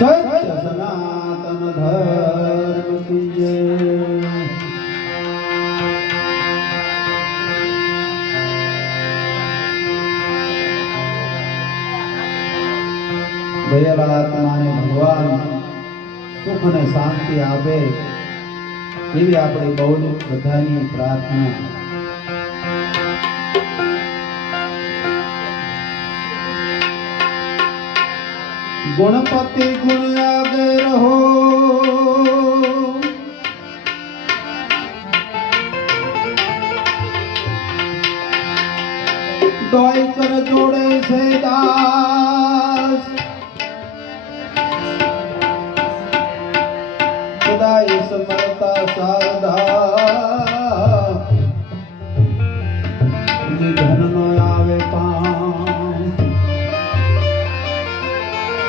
सत्य सनातन धर्म की जय। दयाला आत्मा ने भगवान सुख ने शांति आपे एवी आपणी बहुनी बधानी प्रार्थना। गुणपति गुण आगे रहो